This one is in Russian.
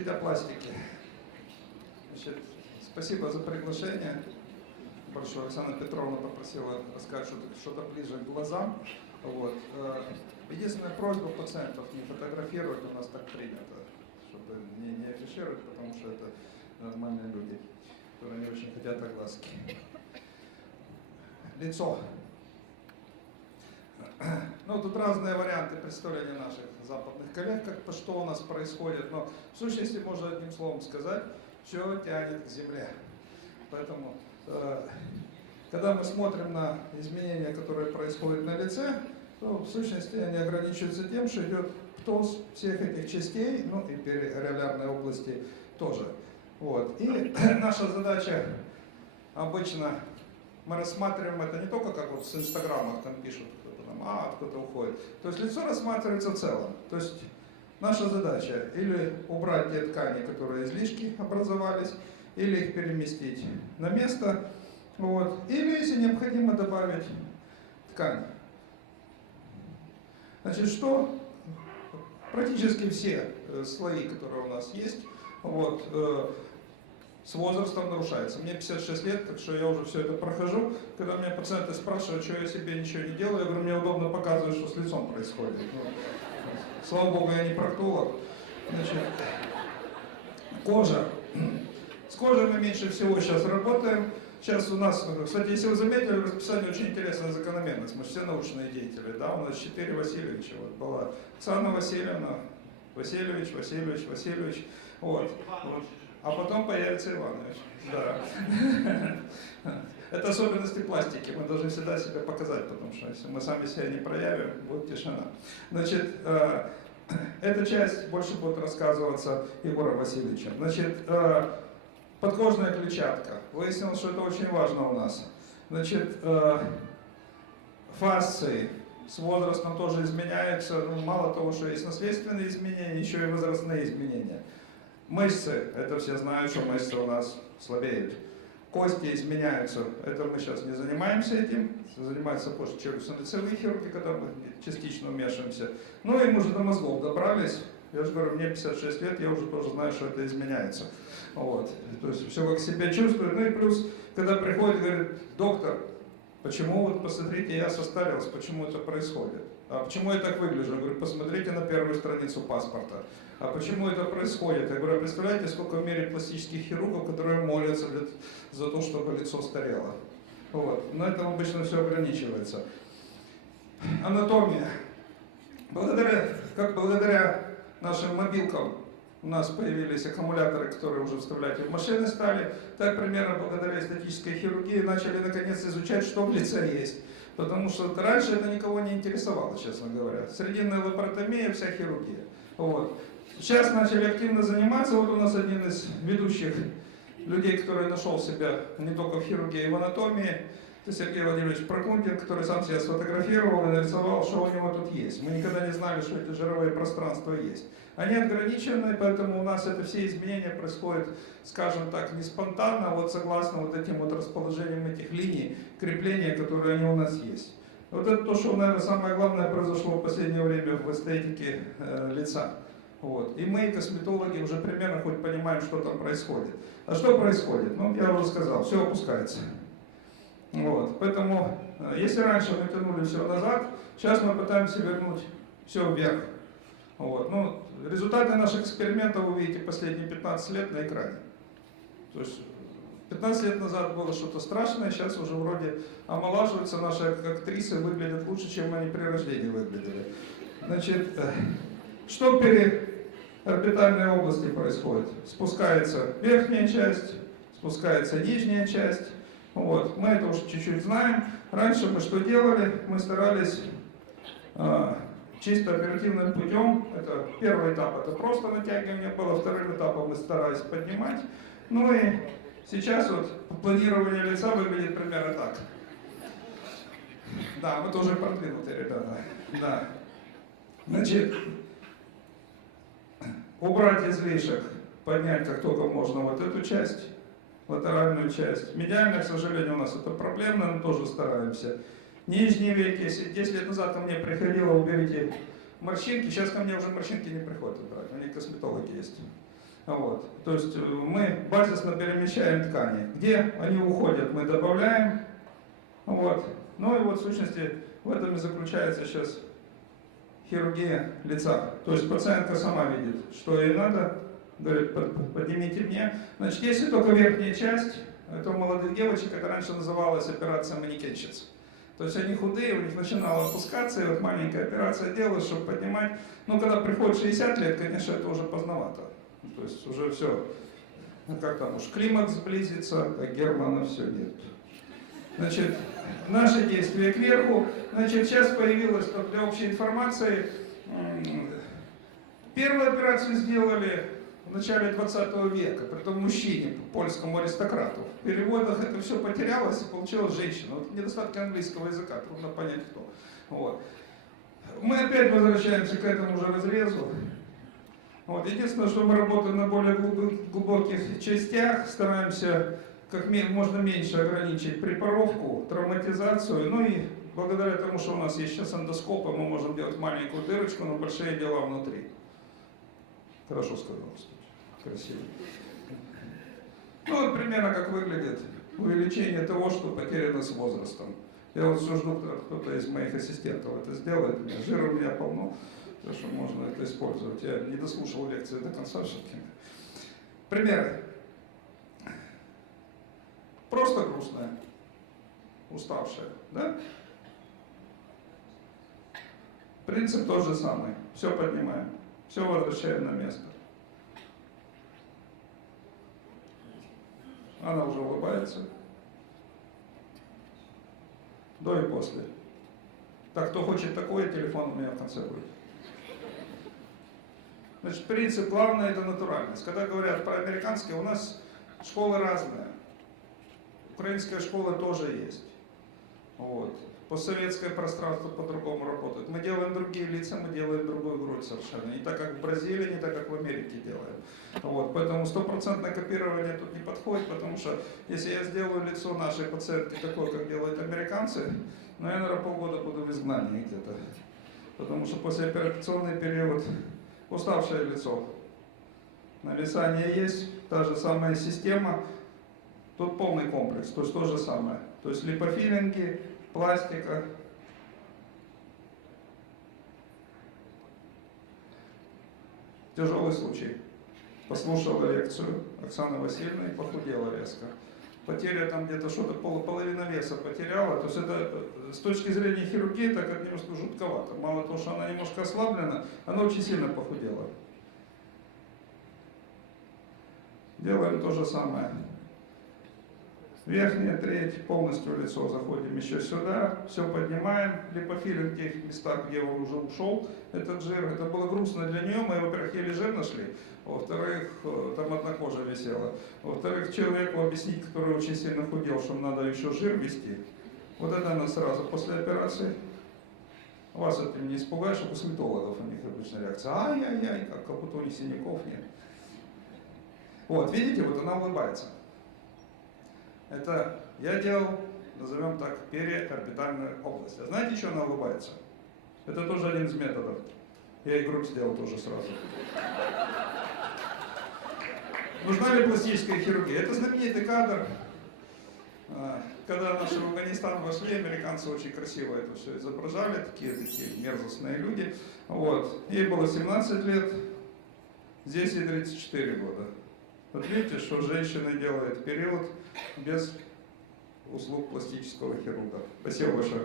чуть-чуть о пластике. Значит, спасибо за приглашение. Большое. Оксана Петровна попросила рассказать что-то ближе к глазам. Вот. Единственная просьба пациентов не фотографировать, у нас так принято, чтобы не афишировать, потому что это нормальные люди, которые не очень хотят огласки. Лицо. Ну, тут разные варианты представления наших западных коллег, что у нас происходит, но в сущности можно одним словом сказать, все тянет к земле. Поэтому, когда мы смотрим на изменения, которые происходят на лице, то в сущности они ограничиваются тем, что идет птоз всех этих частей, ну и периолярной области тоже. Вот. И наша задача обычно, мы рассматриваем это не только как вот с инстаграмах там пишут, кто-то там, кто-то уходит. То есть лицо рассматривается в целом. То есть наша задача или убрать те ткани, которые излишки образовались, или их переместить на место, вот. Или, если необходимо, добавить ткань. Значит, что? Практически все слои, которые у нас есть, вот, с возрастом нарушается. Мне 56 лет, так что я уже все это прохожу. Когда меня пациенты спрашивают, что я себе ничего не делаю, я говорю, мне удобно показывать, что с лицом происходит. Ну, слава богу, я не проктолог. Значит, кожа. С кожей мы меньше всего сейчас работаем. Сейчас у нас, кстати, если вы заметили, в расписании очень интересная закономерность. Мы же все научные деятели, да, у нас 4 Васильевича. Вот была Оксана Васильевна, Васильевич, вот. А потом появится Иванович. Да. Это особенности пластики. Мы должны всегда себя показать, потому что если мы сами себя не проявим, будет тишина. Значит, эта часть больше будет рассказываться Егором Васильевичем. Значит, подкожная клетчатка. Выяснилось, что это очень важно у нас. Значит, фасции с возрастом тоже изменяются. Ну, мало того, что есть наследственные изменения, еще и возрастные изменения. Мышцы, это все знают, что мышцы у нас слабеют. Кости изменяются. Это мы сейчас не занимаемся этим. Занимаются позже челюстно-лицевые хирурги, когда мы частично вмешиваемся. Ну и мы уже до мозгов добрались. Я же говорю, мне 56 лет, я уже тоже знаю, что это изменяется. Вот. То есть все как себя чувствует. Ну и плюс, когда приходит, говорит, доктор, почему вот посмотрите, я состарился, почему это происходит? А почему я так выгляжу? Я говорю, посмотрите на первую страницу паспорта. А почему это происходит? Я говорю, представляете, сколько в мире пластических хирургов, которые молятся за то, чтобы лицо старело. Вот. Но это обычно все ограничивается. Анатомия. Благодаря нашим мобилкам у нас появились аккумуляторы, которые уже вставлять в машины стали. Так, примерно, благодаря эстетической хирургии начали наконец изучать, что в лице есть. Потому что раньше это никого не интересовало, честно говоря. Срединная лапаротомия, вся хирургия. Вот. Сейчас начали активно заниматься. Вот у нас один из ведущих людей, который нашел себя не только в хирургии, и в анатомии, это Сергей Владимирович Прокундин, который сам себя сфотографировал и нарисовал, что у него тут есть. Мы никогда не знали, что эти жировые пространства есть. Они ограничены, поэтому у нас это все изменения происходят, скажем так, не спонтанно, а вот согласно вот этим вот расположениям этих линий крепления, которые они у нас есть. Вот это то, что, наверное, самое главное произошло в последнее время в эстетике лица. Вот. И мы, косметологи, уже примерно хоть понимаем, что там происходит. А что происходит? Ну, я уже сказал, все опускается. Вот. Поэтому, если раньше мы тянули все назад, сейчас мы пытаемся вернуть все вверх. Вот. Ну, результаты наших экспериментов вы видите последние 15 лет на экране. То есть 15 лет назад было что-то страшное, сейчас уже вроде омолаживаются, наши актрисы выглядят лучше, чем они при рождении выглядели. Значит, что в периорбитальной области происходит? Спускается верхняя часть, спускается нижняя часть. Вот. Мы это уже чуть-чуть знаем. Раньше мы что делали? Мы старались чисто оперативным путем. Это первый этап, это просто натягивание было. Вторым этапом мы старались поднимать. Ну и сейчас вот планирование лица выглядит примерно так. Да, мы тоже продвинутые ребята. Да. Значит, убрать излишек, поднять как только можно вот эту часть, латеральную часть. Медиальная, к сожалению, у нас это проблемно, но тоже стараемся. Нижние веки, если 10 лет назад ко мне приходило, уберите морщинки, сейчас ко мне уже морщинки не приходят убрать, у них косметологи есть. Вот. То есть мы базисно перемещаем ткани. Где они уходят, мы добавляем. Вот. Ну и вот в сущности в этом и заключается сейчас хирургия лица. То есть пациентка сама видит, что ей надо, говорит, поднимите мне. Значит, если только верхняя часть, это у молодых девочек, это раньше называлась операция манекенщиц. То есть они худые, у них начинало опускаться, и вот маленькая операция делалась, чтобы поднимать. Но когда приходит 60 лет, конечно, это уже поздновато. То есть уже все, ну как там уж, климакс близится, а Германа все нет. Значит, наши действия кверху. Значит, сейчас появилось, для общей информации, первую операцию сделали в начале 20 века, притом мужчине, польскому аристократу. В переводах это все потерялось, и получилась женщина. Вот недостаток английского языка, трудно понять кто. Вот. Мы опять возвращаемся к этому же разрезу. Вот. Единственное, что мы работаем на более глубоких частях, стараемся как можно меньше ограничить препаровку, травматизацию, ну и благодаря тому, что у нас есть сейчас эндоскопы, мы можем делать маленькую дырочку, но большие дела внутри. Хорошо сказал, кстати. Красиво. Ну вот примерно как выглядит увеличение того, что потеряно с возрастом. Я вот все жду, кто-то из моих ассистентов это сделает. Жира у меня полно, так что можно это использовать. Я не дослушал лекции до конца все-таки. Примеры. Просто грустная, уставшая, да? Принцип тот же самый. Все поднимаем, все возвращаем на место. Она уже улыбается. До и после. Так, кто хочет такой, телефон у меня в конце будет. Значит, принцип главный – это натуральность. Когда говорят про американские, у нас школы разные. Украинская школа тоже есть. Вот. Постсоветское пространство по-другому работает. Мы делаем другие лица, мы делаем другую грудь совершенно. Не так, как в Бразилии, не так, как в Америке делаем. Вот. Поэтому стопроцентное копирование тут не подходит, потому что если я сделаю лицо нашей пациентки такое, как делают американцы, ну я, наверное, полгода буду в изгнании где-то. Потому что послеоперационный период, уставшее лицо. Нависание есть, та же самая система. Тут полный комплекс, то есть то же самое. То есть липофилинги, пластика. Тяжелый случай. Послушала лекцию Оксаны Васильевны и похудела резко. Потеря там где-то что-то, половина веса потеряла. То есть это с точки зрения хирургии так это немножко жутковато. Мало того, что она немножко ослаблена, она очень сильно похудела. Делаем то же самое. Верхняя треть, полностью лицо, заходим еще сюда, все поднимаем, липофилинг в тех местах, где он уже ушел, этот жир, это было грустно для нее, мы, во-первых, еле жир нашли, во-вторых, там одна кожа висела, во-вторых, человеку объяснить, который очень сильно худел, что надо еще жир вести, вот это она сразу после операции, вас этим не испугаешь, у косметологов у них обычная реакция, ай-яй-яй, как будто у них синяков нет. Вот, видите, вот она улыбается. Это я делал, назовем так, периорбитальную область. А знаете, что она улыбается? Это тоже один из методов. Я и грудь сделал тоже сразу. Нужна ли пластическая хирургия? Это знаменитый кадр. Когда наши в Афганистан вошли, американцы очень красиво это все изображали, такие мерзостные люди. Вот. Ей было 17 лет, здесь ей 34 года. Вот видите, что женщина делает в период без услуг пластического хирурга. Спасибо большое.